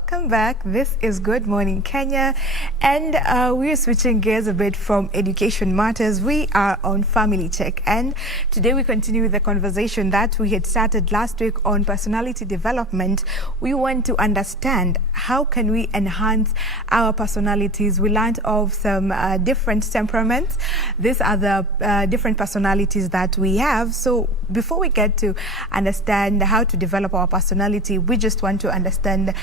welcome back. This is Good Morning Kenya, and we are switching gears a bit from education matters. We are on Family Check, and today we continue with the conversation that we had started last week on personality development. We want to understand how can we enhance our personalities. We learned of some different temperaments. These are the different personalities that we have. So before we get to understand how to develop our personality, we just want to understand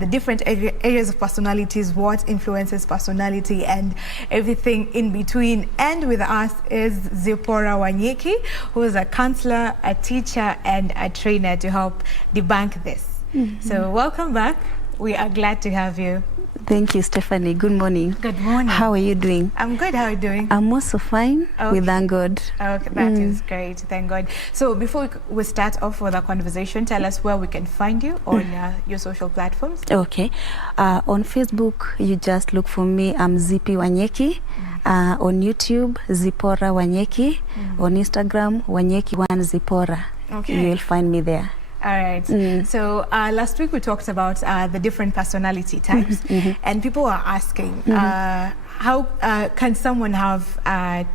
the different areas of personalities, what influences personality, and everything in between. And with us is Zipporah Wanyeki, who is a counselor, a teacher, and a trainer to help debunk this. So welcome back. We are glad to have you. Thank you, Stephanie. Good morning. Good morning. How are you doing? I'm good. How are you doing? I'm also fine. Okay. We thank God. Okay, that is great. Thank God. So before we start off with our conversation, tell us where we can find you on your social platforms. Okay. On Facebook, you just look for me. I'm Zippy Wanyeki. On YouTube, Zipporah Wanyeki. On Instagram, Wanyeki1 Zipporah. Okay. You will find me there. All right. So last week we talked about the different personality types, and people are asking how can someone have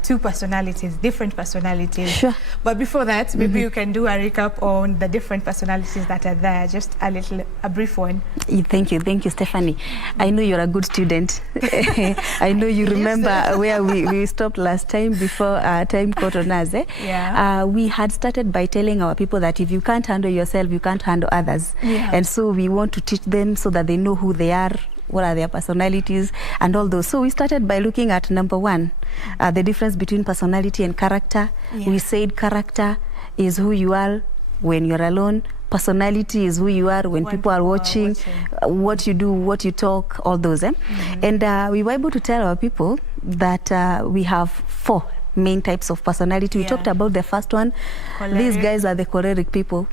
two personalities, different personalities? Sure. But before that, maybe you can do a recap on the different personalities that are there, just a brief one. Thank you, Stephanie. I know you're a good student. I know you remember where we stopped last time before time caught on us. Yeah. We had started by telling our people that if you can't handle yourself, you can't handle others. Yeah. And so we want to teach them so that they know who they are, what are their personalities, and all those. So we started by looking at number one, the difference between personality and character. Yeah. We said character is who you are when you're alone. Personality is who you are when people are watching, what you do, what you talk, all those. And we were able to tell our people that we have four main types of personality. We talked about the first one. Choleric. These guys are the choleric people.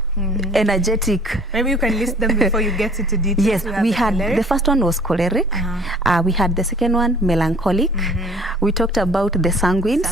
Energetic. Maybe you can list them before you get into details. Yes, we had the first one was choleric. We had the second one, melancholic. We talked about the sanguines,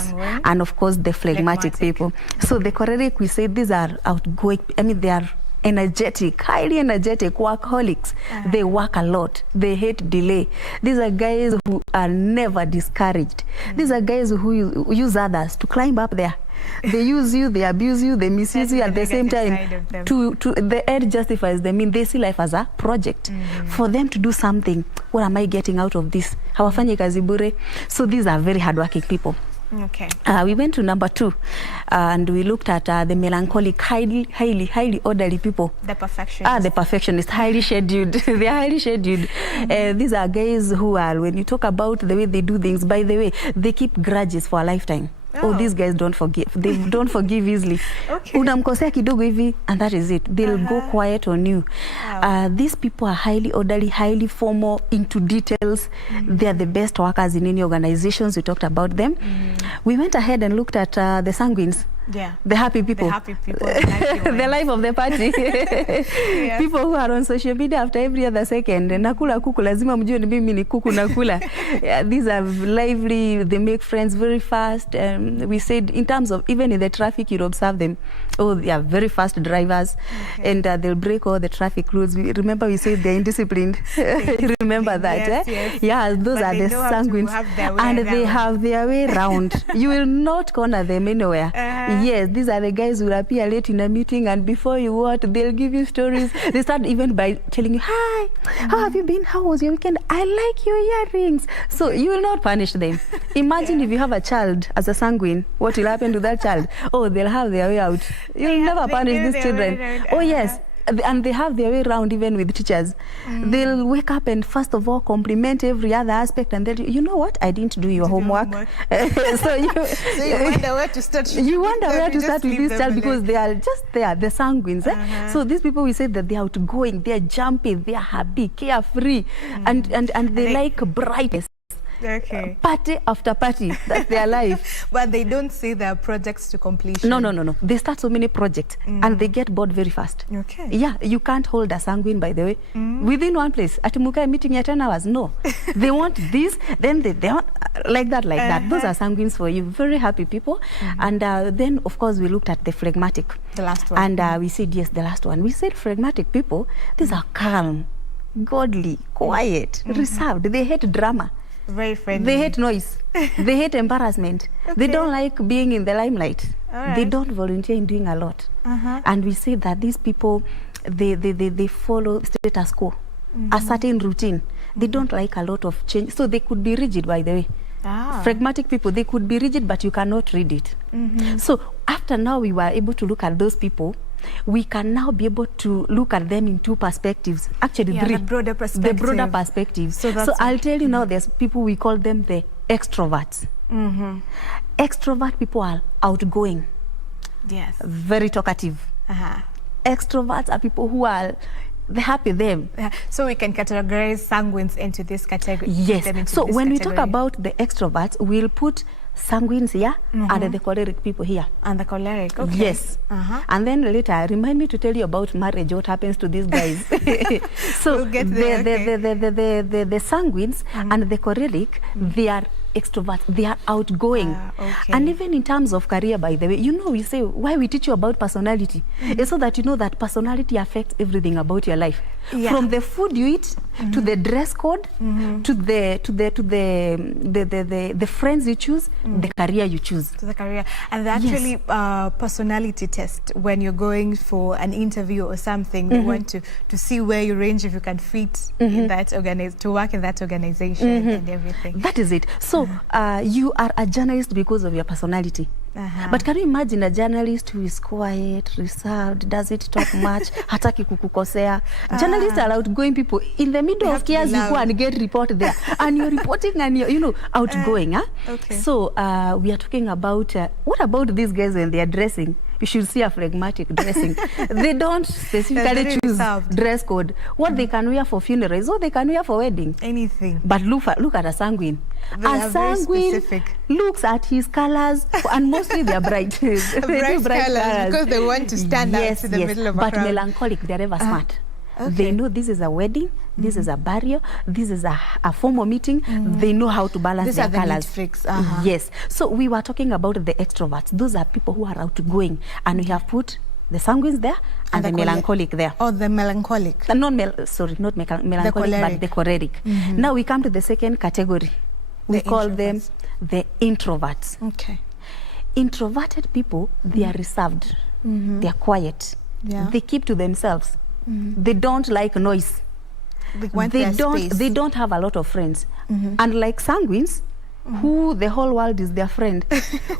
and of course the phlegmatic people. So the choleric, we say these are outgoing. I mean, they are energetic, highly energetic, workaholics. They work a lot. They hate delay. These are guys who are never discouraged. These are guys who use others to climb up there. They use you, they abuse you, they misuse you at the same time. To the end justifies them. I mean, they see life as a project. For them to do something, what am I getting out of this? Hawafanyi kazi bure. So these are very hardworking people. Okay. We went to number two, and we looked at the melancholic, highly orderly people. The perfectionists. The perfectionists, highly scheduled. They are highly scheduled. These are guys who are, when you talk about the way they do things, by the way, they keep grudges for a lifetime. Oh, these guys don't forgive. They don't forgive easily. Okay. Unamkosea kidogo hivi, and that is it. They'll go quiet on you. These people are highly orderly, highly formal, into details. They are the best workers in any organizations. We talked about them. We went ahead and looked at the sanguines. Yeah. The happy people. The happy people. The life of the party. Yes. People who are on social media after every other second. Nakula kuku, lazima mjue ni mimi ni kuku nakula. These are lively, they make friends very fast. We said in terms of, even in the traffic, you'd observe them. Oh, they are very fast drivers. Okay. And they'll break all the traffic rules. Remember we said they're indisciplined. You remember that? Yes, yes. Yeah, those are the sanguines. And they have their way around. You will not corner them anywhere. Yes, these are the guys who will appear late in a meeting, and before you what, they'll give you stories. They start even by telling you, hi, how have you been? How was your weekend? I like your earrings. So you will not punish them. Imagine if you have a child as a sanguine, what will happen to that child? Oh, they'll have their way out. You'll never punish these children. Oh, yes. And they have their way around even with teachers. They'll wake up and first of all compliment every other aspect, and they'll, you know what, I didn't do your homework. So you wonder where to start. You wonder where to start with this child, because they are just there, the sanguines. So these people, we say that they're outgoing, they're jumpy, they're happy, carefree, and they like brightness. Okay. Party after party, that's their life. But they don't see their projects to completion. No. They start so many projects and they get bored very fast. Okay. Yeah, you can't hold a sanguine, by the way, within one place. At Mukai meeting at 10 hours, no. They want this, then they want like that. Those are sanguines for you. Very happy people. And then, of course, we looked at the phlegmatic. The last one. And we said, yes, the last one. We said phlegmatic people, these are calm, godly, quiet, reserved. They hate drama. Very friendly. They hate noise. They hate embarrassment. They don't like being in the limelight. They don't volunteer in doing a lot. And we see that these people, they follow status quo, a certain routine. They don't like a lot of change. So they could be rigid, by the way. Pragmatic people, they could be rigid, but you cannot read it. So after now we were able to look at those people, we can now be able to look at them in two perspectives. Actually, three. The broader perspective. The broader perspective. So I'll tell you now, there's people, we call them the extroverts. Extrovert people are outgoing. Yes. Very talkative. Extroverts are people who are happy them. So we can categorize sanguines into this category. Yes. So when we talk about the extroverts, we'll put sanguines here and the choleric people here. And the choleric, okay. Yes. And then later, remind me to tell you about marriage, what happens to these guys. So we'll get there, the sanguines and the choleric, they are extroverts, they are outgoing. And even in terms of career, by the way, you know, we say why we teach you about personality is so that you know that personality affects everything about your life. From the food you eat to the dress code to the friends you choose, the career you choose. To the career. And actually personality test when you're going for an interview or something, they want to see where you range, if you can fit in that to work in that organization and everything. That is it. So you are a journalist because of your personality. But can you imagine a journalist who is quiet, reserved, doesn't talk much, hataki kukukosea? Journalists are outgoing people. In the middle of chaos, you go and get report there. And you're reporting and you're, you know, outgoing. So we are talking about, what about these guys when they are dressing? You should see a phlegmatic dressing. They don't specifically choose dress code. What they can wear for funerals, what they can wear for wedding. Anything. But look at a sanguine. A sanguine looks at his colors, and mostly they are bright. bright colors, because they want to stand out in the middle of a crowd. But melancholic, they're ever smart. They know this is a wedding, this is a burial, this is a formal meeting. They know how to balance their colors. Yes. So we were talking about the extroverts. Those are people who are outgoing. And we have put the sanguines there and the melancholic there. Oh, the melancholic. Not melancholic, but the choleric. Now we come to the second category. We call them the introverts. Okay. Introverted people, they are reserved. They are quiet. They keep to themselves. They don't like noise. They don't have a lot of friends. Unlike sanguines, who the whole world is their friend,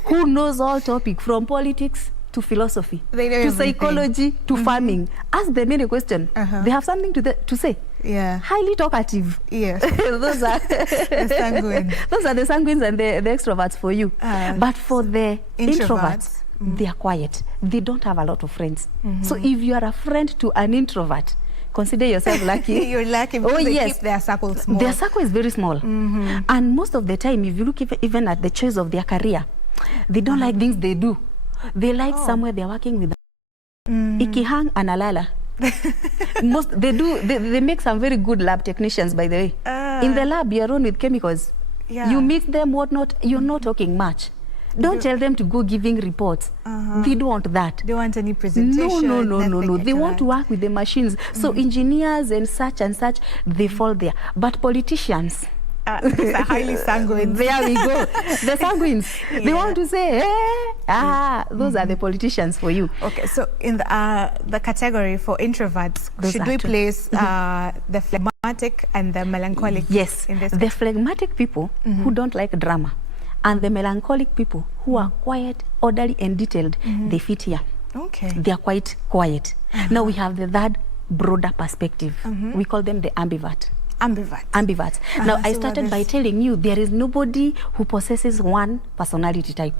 who knows all topic from politics to philosophy to psychology to farming. Ask them any question. They have something to say. Highly talkative. Those are the sanguines. Those are the sanguines and the extroverts for you. But for the introverts, they are quiet. They don't have a lot of friends. So if you are a friend to an introvert, consider yourself lucky. You're lucky because they keep their circle small. Their circle is very small. And most of the time, if you look even at the choice of their career, they don't like things they do. They like somewhere they're working with. Ikihang and Alala. They make some very good lab technicians, by the way. In the lab, you're on with chemicals. You mix them, whatnot, you're not talking much. Don't tell them to go giving reports. They don't want that. They want any presentation. No. They want to work with the machines. So engineers and such, they fall there. But politicians, these are highly sanguine. There we go. The sanguines. They want to say, hey, those are the politicians for you. Okay, so in the category for introverts, should we place the phlegmatic and the melancholic? Yes, the phlegmatic people who don't like drama, and the melancholic people who are quiet, orderly, and detailed, they fit here. Okay. They are quite quiet. Now we have the third broader perspective. We call them the ambivert. Ambiverts. Now, I started by telling you there is nobody who possesses one personality type.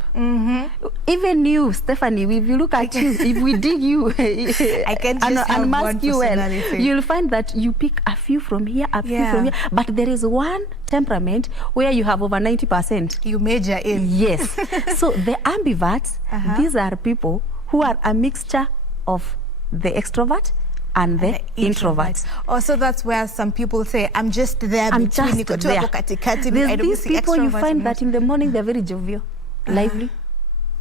Even you, Stephanie, if you look at you, if we dig you I can just unmask you well, you'll find that you pick a few from here, a few from here, but there is one temperament where you have over 90%. You major in. Yes. So the ambiverts, these are people who are a mixture of the extrovert and the introverts. Also, that's where some people say, I'm just there I'm between just there. There's these people you find that in the morning they're very jovial, lively.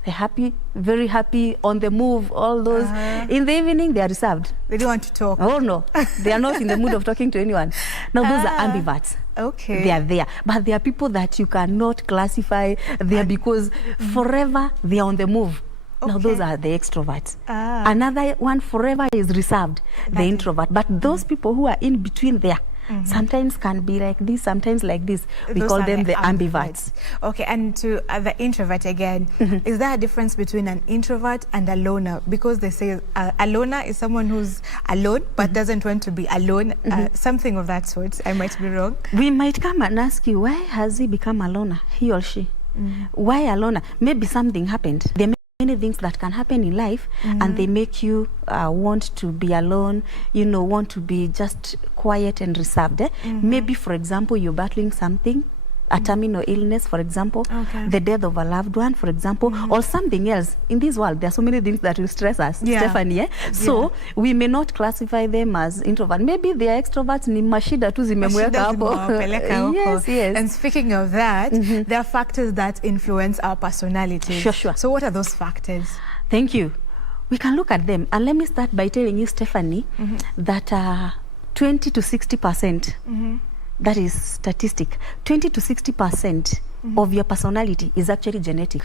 They're happy, very happy, on the move, all those. In the evening, they are reserved. They don't want to talk. Oh, no. They are not in the mood of talking to anyone. Now, those are ambiverts. Okay. They are there. But there are people that you cannot classify there because forever they are on the move. Now, those are the extroverts. Another one forever is reserved, the introvert. But those people who are in between there, sometimes can be like this, sometimes like this. We call them the ambiverts. Okay, and to the introvert again, is there a difference between an introvert and a loner? Because they say a loner is someone who's alone but doesn't want to be alone, something of that sort. I might be wrong. We might come and ask you, why has he become a loner, he or she? Why a loner? Maybe something happened. There may be many things that can happen in life and they make you want to be alone, you know, want to be just quiet and reserved. Maybe, for example, you're battling something, a terminal illness, for example, the death of a loved one, for example, or something else. In this world, there are so many things that will stress us, Stephanie. So we may not classify them as introvert. Maybe they are extroverts, ni mashida tu zimemweka hapo. Yes, yes. And speaking of that, there are factors that influence our personalities. Sure. So what are those factors? Thank you. We can look at them. And let me start by telling you, Stephanie, that 20 to 60%, that is statistic, 20 to 60% of your personality is actually genetic.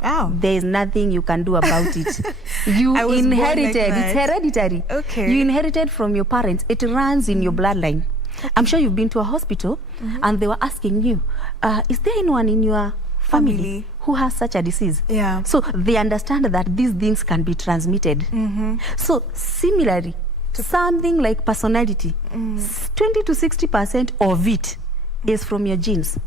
Wow. There is nothing you can do about it. You inherited, it's hereditary. Okay. You inherited from your parents. It runs in your bloodline. I'm sure you've been to a hospital and they were asking you, is there anyone in your family who has such a disease? Yeah. So they understand that these things can be transmitted. So similarly, something like personality, 20 to 60% of it is from your genes.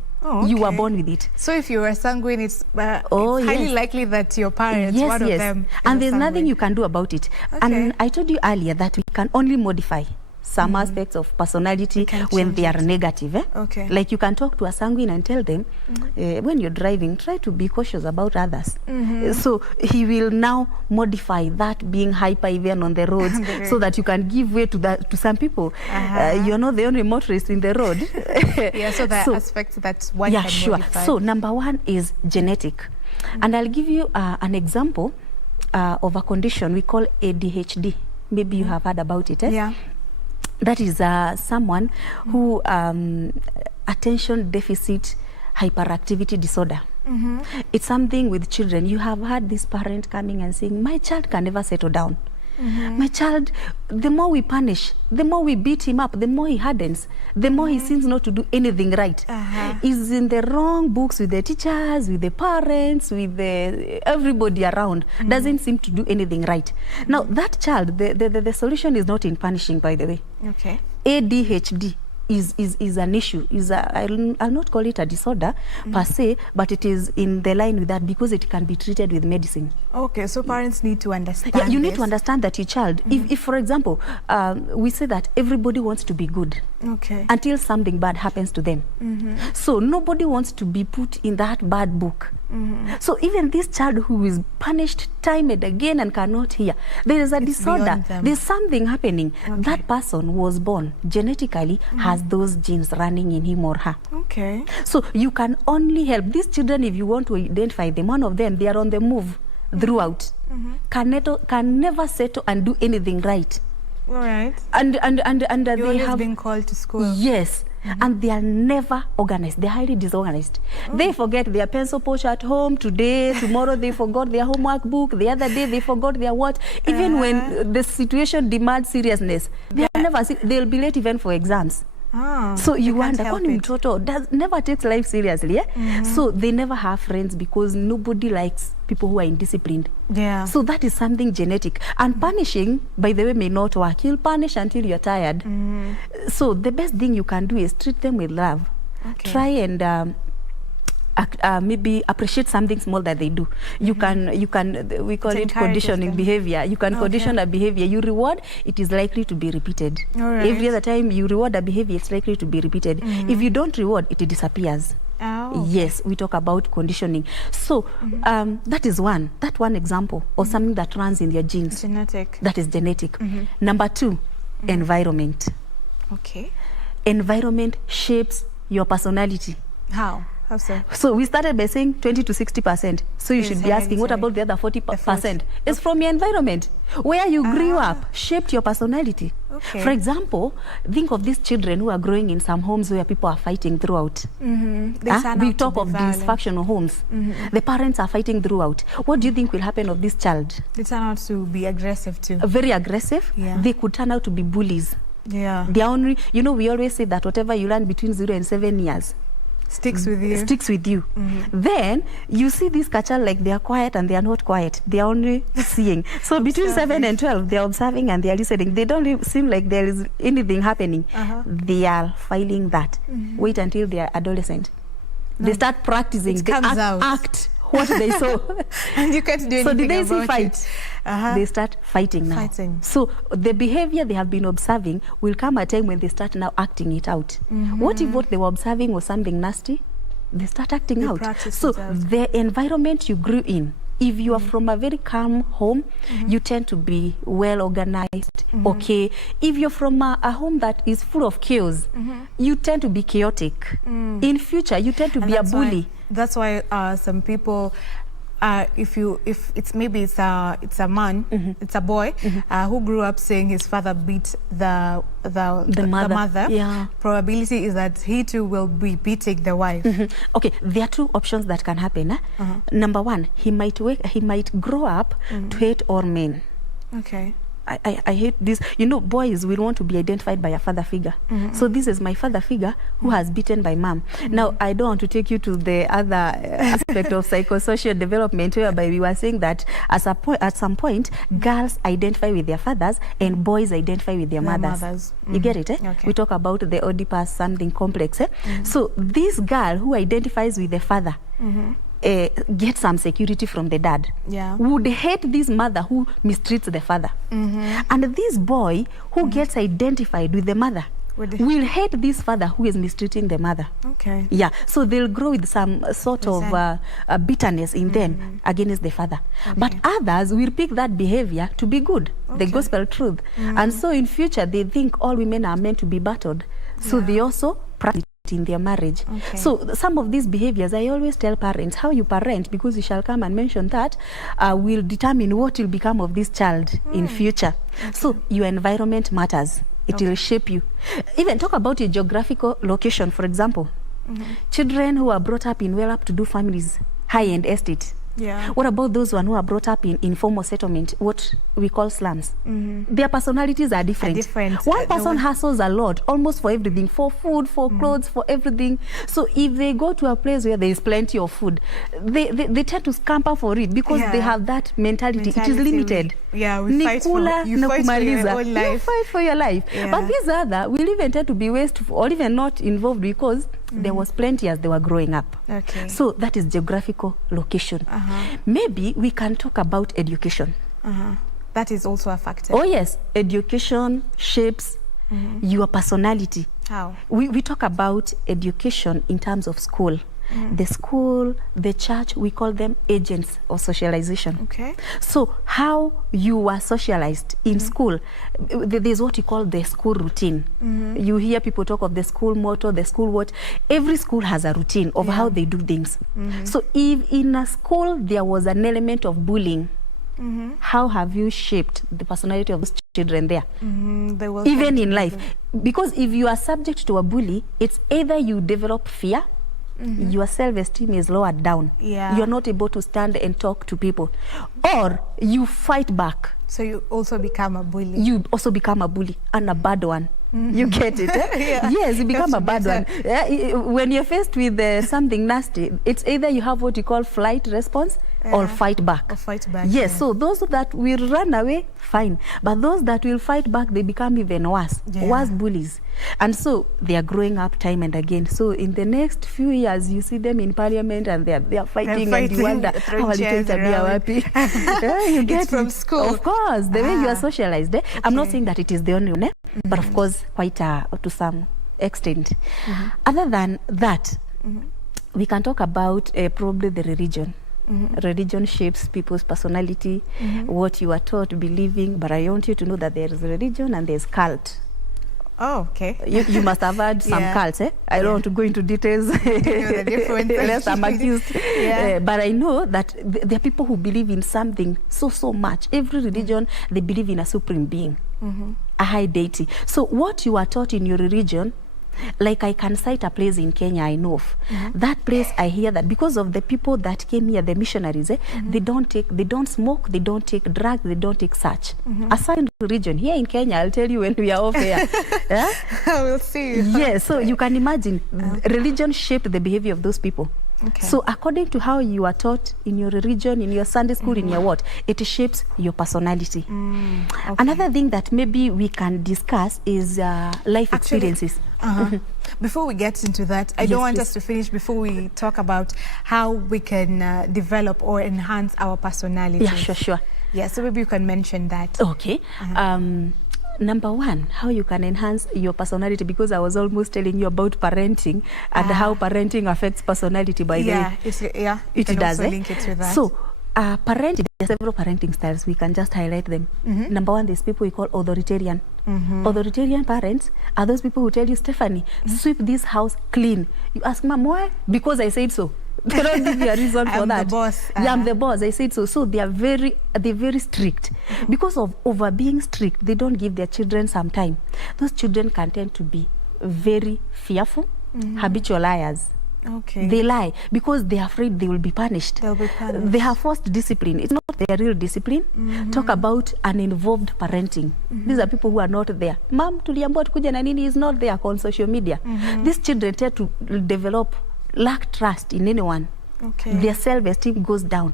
You were born with it. So if you were sanguine, it's highly likely that your parents, one of them, and there's nothing you can do about it. And I told you earlier that we can only modify some aspects of personality when they are negative. Like you can talk to a sanguine and tell them, when you're driving, try to be cautious about others. So he will now modify that being hyper even on the roads so that you can give way to some people. You're not the only motorist in the road. So there are aspects that one can modify. So number one is genetic. And I'll give you an example of a condition we call ADHD. Maybe you have heard about it. That is someone who attention deficit hyperactivity disorder. It's something with children. You have had this parent coming and saying, my child can never settle down. My child, the more we punish, the more we beat him up, the more he hardens, the more he seems not to do anything right. He's in the wrong books with the teachers, with the parents, with the everybody around, doesn't seem to do anything right. Now, that child, the solution is not in punishing, by the way. ADHD is an issue. I'll not call it a disorder per se, but it is in the line with that because it can be treated with medicine. So parents need to understand you need to understand that your child, if for example, we say that everybody wants to be good until something bad happens to them. So nobody wants to be put in that bad book. So even this child who is punished time and again and cannot hear, there is a disorder. There's something happening. That person was born genetically, has those genes running in him or her. So you can only help these children if you want to identify them. One of them, they are on the move throughout, can never settle and do anything right. And they have been called to school. And they are never organized. They're highly disorganized. They forget their pencil pouch at home today, tomorrow they forgot their homework book, the other day they forgot their what. Even when the situation demands seriousness, they are never, they'll be late even for exams. So you wonder, mtoto never takes life seriously. So they never have friends because nobody likes people who are indisciplined. So that is something genetic. And punishing, by the way, may not work. You'll punish until you're tired. So the best thing you can do is treat them with love. Try and maybe appreciate something small that they do. You can we call it conditioning behavior. You can condition a behavior. You reward, it is likely to be repeated. Every other time you reward a behavior, it's likely to be repeated. If you don't reward, it disappears. Yes, we talk about conditioning. So that is one example of something that runs in your genes. That is genetic. Number two, environment. Environment shapes your personality. How? How so? So we started by saying 20 to 60%. So you should be asking, what about the other 40%? It's from your environment. Where you grew up shaped your personality. Okay. For example, think of these children who are growing in some homes where people are fighting throughout. We talk of dysfunctional homes. The parents are fighting throughout. What do you think will happen of this child? They turn out to be aggressive too. Very aggressive. Yeah. They could turn out to be bullies. Yeah. They are only, you know, we always say that whatever you learn between 0 and 7 years sticks with you. Sticks with you. Then you see this child like they are quiet and they are not quiet. They are only seeing. So between 7 and 12, they are observing and they are listening. They don't seem like there is anything happening. They are filing that. Wait until they are adolescent. They start practicing. They act what they saw. And you can't do anything. So did they see about fight? They start fighting now. So the behavior they have been observing will come a time when they start now acting it out. What if what they were observing was something nasty? They start acting out. So the environment you grew in, if you are from a very calm home, you tend to be well organized, okay. If you're from a home that is full of chaos, you tend to be chaotic. In future, you tend to be a bully. That's why some people, if it's maybe it's a man, it's a boy who grew up saying his father beat the mother. Yeah. Probability is that he too will be beating the wife. Okay, there are two options that can happen. Number one, he might grow up to hate all men. Okay. I hate this. You know, boys will want to be identified by a father figure. So this is my father figure who has beaten by mom. Now, I don't want to take you to the other aspect of psychosocial development, whereby we were saying that at some point, girls identify with their fathers and boys identify with their mothers. You get it? Okay. We talk about the Oedipus something complex. So this girl who identifies with the father get some security from the dad, would hate this mother who mistreats the father. And this boy who gets identified with the mother will hate this father who is mistreating the mother. Okay. Yeah, so they'll grow with some sort of bitterness in them against the father. But others will pick that behavior to be good, the gospel truth. And so in future, they think all women are meant to be battered. So they also practice in their marriage. So some of these behaviors, I always tell parents, how you parent, because you shall come and mention that, will determine what will become of this child in future. So your environment matters. It will shape you. Even talk about your geographical location, for example. Children who are brought up in well-up-to-do families, high-end estate. What about those who are brought up in informal settlement, what we call slums? Their personalities are different. One person hustles a lot, almost for everything, for food, for clothes, for everything. So if they go to a place where there is plenty of food, they tend to scamper for it because they have that mentality. It is limited. We fight for your own life. You fight for your life. But these other will even tend to be wasteful or even not involved because there was plenty as they were growing up. So that is geographical location. Maybe we can talk about education. That is also a factor. Oh yes, education shapes your personality. How? We talk about education in terms of school. The school, the church, we call them agents of socialization. So how you were socialized in school, there's what you call the school routine. You hear people talk of the school motto, the school what. Every school has a routine of how they do things. So if in a school there was an element of bullying, how have you shaped the personality of those children there? Even in life. Because if you are subject to a bully, it's either you develop fear, your self-esteem is lowered down. You're not able to stand and talk to people. Or you fight back. So you also become a bully. You also become a bully, and a bad one. You get it? Yes, you become a bad one. When you're faced with something nasty, it's either you have what you call flight response or fight back. Yes, so those that will run away, fine. But those that will fight back, they become even worse. Worse bullies. And so they are growing up time and again. So in the next few years, you see them in parliament and they are fighting and you wonder, how are you happy? You get it's from school. Of course, the way you are socialized. I'm not saying that it is the only one, but of course, quite to some extent. Other than that, we can talk about probably the religion. Religion shapes people's personality, what you are taught believing, but I want you to know that there is religion and there's cult. Oh, okay. You must have heard some cults, eh? I don't want to go into details. The difference. Unless I'm accused. But I know that there are people who believe in something so much. Every religion, they believe in a supreme being, a high deity. So what you are taught in your religion, like I can cite a place in Kenya I know of. That place, I hear that because of the people that came here, the missionaries, they don't smoke, they don't take drugs, they don't take such. A certain religion here in Kenya, I'll tell you when we are off here. We'll see. Yes, so you can imagine religion shaped the behavior of those people. Okay. So according to how you are taught in your religion, in your Sunday school, in your what, it shapes your personality. Okay. Another thing that maybe we can discuss is life experiences. Before we get into that, I don't want us to finish before we talk about how we can develop or enhance our personality. Yeah, sure. Yeah, so maybe you can mention that. Okay. Number one, how you can enhance your personality, because I was almost telling you about parenting and how parenting affects personality by the way. It does. Also link it to that. So, parenting, there are several parenting styles. We can just highlight them. Number one, there's people we call authoritarian. Authoritarian parents are those people who tell you, Stephanie, sweep this house clean. You ask, Mom, why? Because I said so. They don't give you a reason for that. I'm the boss. Yeah, I'm the boss. I said so. So they're very strict. Because of over being strict, they don't give their children some time. Those children can tend to be very fearful, habitual liars. Okay. They lie because they're afraid they will be punished. They'll be punished. They have forced discipline. It's not their real discipline. Talk about uninvolved parenting. These are people who are not there. Mom, tuliambiwa tukuje na nini is not there on social media. These children tend to lack trust in anyone. Okay. Their self-esteem goes down.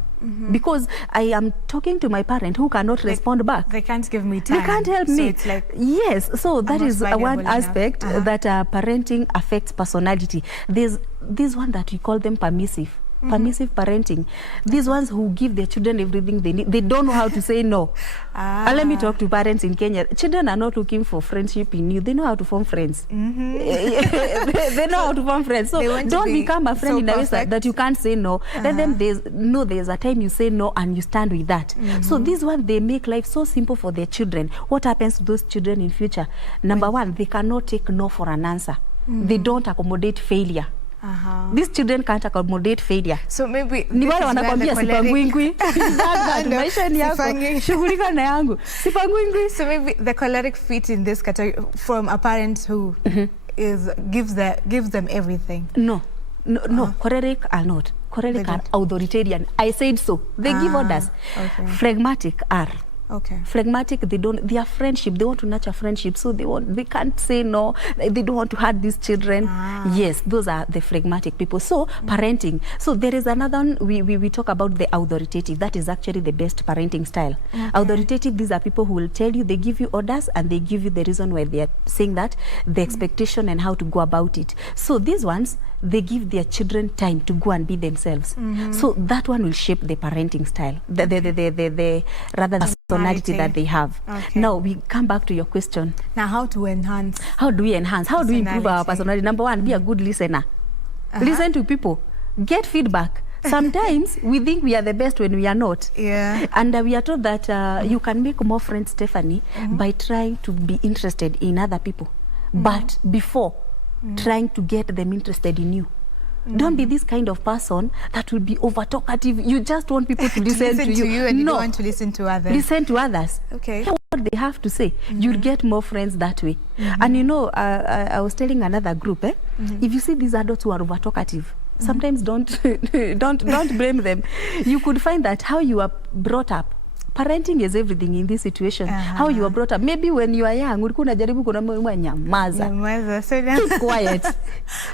Because I am talking to my parent who cannot respond back. They can't give me time. They can't help me. It's like yes, so that is one aspect that parenting affects personality. There's this one that we call them permissive. Permissive parenting. These ones who give their children everything they need. They don't know how to say no. Let me talk to parents in Kenya. Children are not looking for friendship in you. They know how to form friends. They know how to form friends. So don't become a friend in a way that you can't say no. Let them know there's a time you say no and you stand with that. So these ones, they make life so simple for their children. What happens to those children in future? Number one, they cannot take no for an answer. They don't accommodate failure. These children can't accommodate failure. So maybe ni wale wanakwambia sipangwingwi. Maisha ni yako. Shughulika na yangu. Sipangwingwi. So maybe the choleric fit in this category from a parent who gives them everything. No, choleric are not. Choleric are authoritarian. I said so. They give orders. Okay. Phlegmatic are. Okay. Phlegmatic, they are friendship. They want to nurture friendship, so they can't say no. They don't want to hurt these children. Yes, those are the phlegmatic people. So parenting. So there is another one. We talk about the authoritative. That is actually the best parenting style. Okay. Authoritative. These are people who will tell you. They give you orders and they give you the reason why they are saying that, the expectation and how to go about it. So these ones, they give their children time to go and be themselves. So that one will shape the parenting style. The rather the personality that they have. Okay. Now we come back to your question. Now, how to enhance? How do we enhance? How do we improve our personality? Number one, be a good listener. Listen to people. Get feedback. Sometimes we think we are the best when we are not. Yeah. And we are told that you can make more friends, Stephanie, by trying to be interested in other people. But before trying to get them interested in you. Don't be this kind of person that will be over talkative. You just want people to listen to you. And you don't want to listen to others. Listen to others. Okay. Hear what they have to say. You'll get more friends that way. And you know, I was telling another group, if you see these adults who are over talkative, sometimes don't blame them. You could find that how you are brought up. Parenting is everything in this situation. How you are brought up. Maybe when you are young, ulikuwa unajaribu kuna nyamaza. Keep quiet.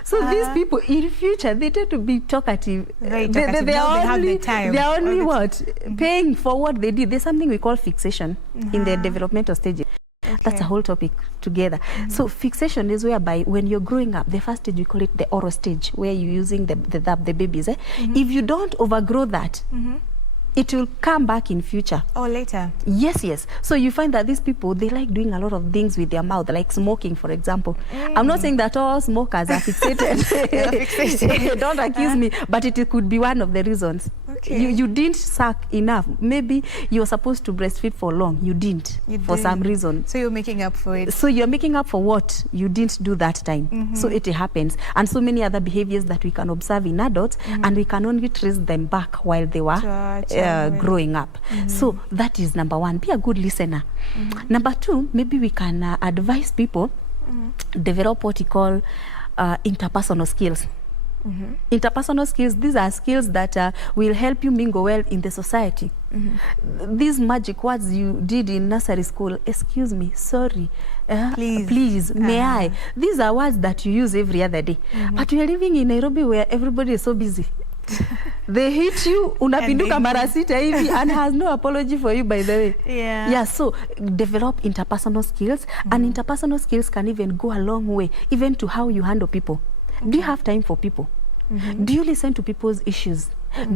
So these people in future, they tend to be talkative. Very talkative. They have the time. They are only what? Paying for what they did. There's something we call fixation in the developmental stage. Okay. That's a whole topic together. So fixation is whereby when you're growing up, the first stage we call it the oral stage, where you're using the babies. If you don't overgrow that, it will come back in future. Or later. Yes, yes. So you find that these people, they like doing a lot of things with their mouth, like smoking, for example. I'm not saying that all smokers are fixated. Don't accuse me, but it could be one of the reasons. Okay. You didn't suck enough. Maybe you're supposed to breastfeed for long. You didn't, for some reason. So you're making up for it. So you're making up for what you didn't do that time. So it happens. And so many other behaviors that we can observe in adults, and we can only trace them back while they were growing up. So that is number one. Be a good listener. Number two, maybe we can advise people develop what we call interpersonal skills. Interpersonal skills, these are skills that will help you mingle well in the society. These magic words you did in nursery school, excuse me, sorry, please, may I. These are words that you use every other day. But we are living in Nairobi where everybody is so busy. They hit you, unapinduka mara sita hivi, and has no apology for you, by the way. Yeah, so develop interpersonal skills, and interpersonal skills can even go a long way, even to how you handle people. Do you have time for people? Do you listen to people's issues?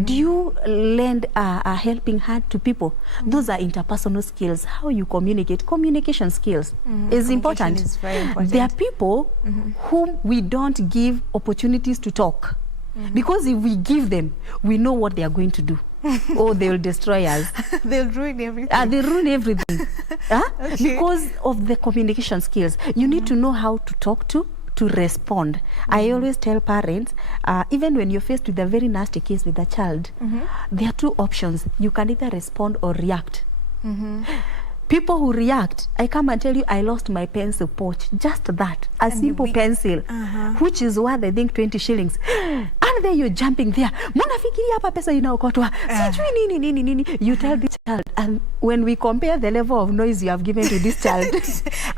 Do you lend a helping hand to people? Those are interpersonal skills. How you communicate. Communication skills is important. Is very important. There are people whom we don't give opportunities to talk. Because if we give them, we know what they are going to do. Or they will destroy us. They'll ruin everything. They ruin everything. Because of the communication skills. You need to know how to talk to respond. I always tell parents, even when you're faced with a very nasty case with a child, there are two options. You can either respond or react. People who react, I come and tell you, I lost my pencil pouch. Just that, a simple pencil, which is worth, I think, 20 shillings. And then you're jumping there. You tell the child, and when we compare the level of noise you have given to this child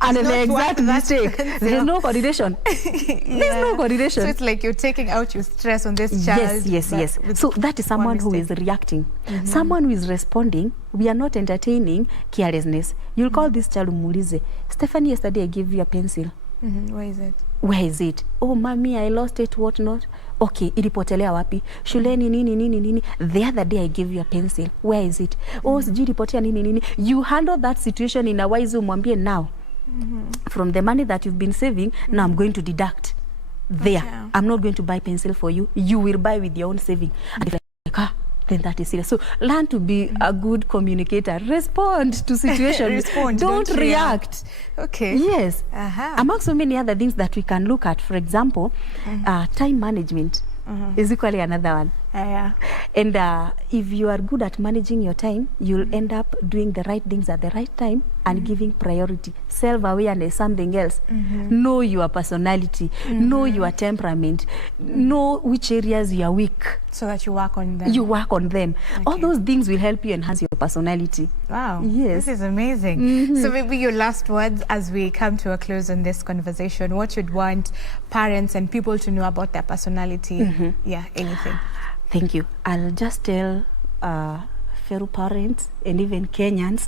and the exact mistake, there's no coordination. There's no coordination. So it's like you're taking out your stress on this child. Yes. So that is someone who is reacting. Someone who is responding, we are not entertaining carelessness. You'll call this child umulize, Stephanie, yesterday I gave you a pencil. Where is it? Where is it? Oh, mommy, I lost it, what not? Okay, ilipotelea wapi? Shuleni nini. The other day I gave you a pencil. Where is it? Oh, sijui ilipotea nini. You handle that situation in a wise way, mwambie now. From the money that you've been saving, now I'm going to deduct. There. Okay. I'm not going to buy pencil for you. You will buy with your own saving. And if like, then that is serious. So learn to be a good communicator. Respond to situations. Don't react. Okay. Yes. Among so many other things that we can look at, for example, time management is equally another one. And if you are good at managing your time, you'll end up doing the right things at the right time and giving priority. Self-awareness, something else. Know your personality. Know your temperament. Know which areas you are weak. So that you work on them. You work on them. Okay. All those things will help you enhance your personality. Wow. Yes. This is amazing. So maybe your last words as we come to a close on this conversation. What you'd want parents and people to know about their personality? Yeah, anything. Thank you. I'll just tell fellow parents and even Kenyans,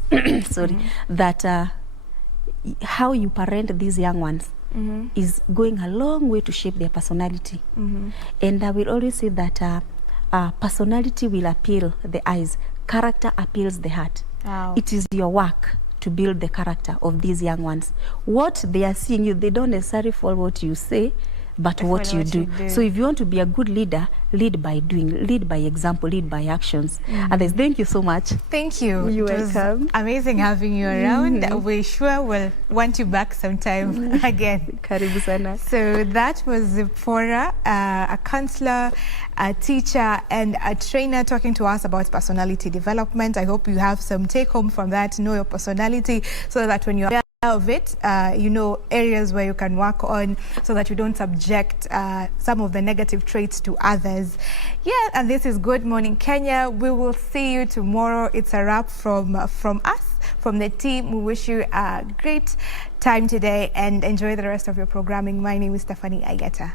that how you parent these young ones is going a long way to shape their personality. And I will always say that personality will appeal the eyes, character appeals the heart. Wow. It is your work to build the character of these young ones. What they are seeing you, they don't necessarily follow what you say, but what you do. So if you want to be a good leader, lead by doing, lead by example, lead by actions. Others, thank you so much. Thank you. You're welcome. Amazing having you around. We sure will want you back sometime again. Karibu sana. So that was Zipporah, a counselor, a teacher, and a trainer talking to us about personality development. I hope you have some take home from that. Know your personality so that when you're of it, you know areas where you can work on so that you don't subject some of the negative traits to others. Yeah, and this is Good Morning Kenya. We will see you tomorrow. It's a wrap from us, from the team. We wish you a great time today and enjoy the rest of your programming. My name is Stephanie Ayieta.